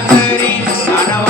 காற்றின் கனவா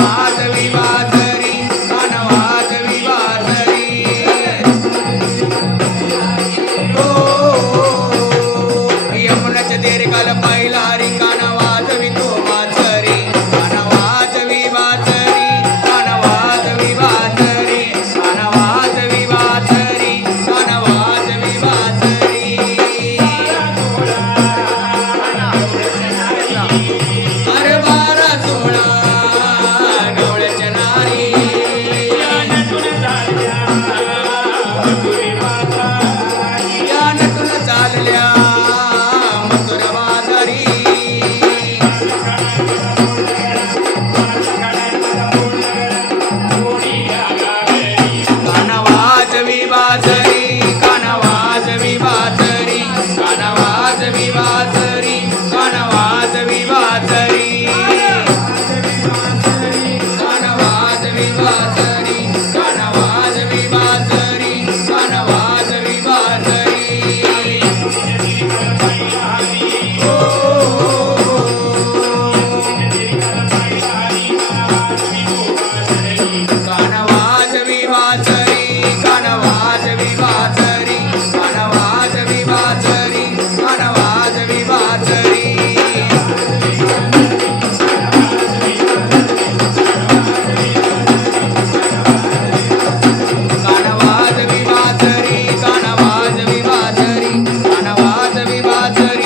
Bye.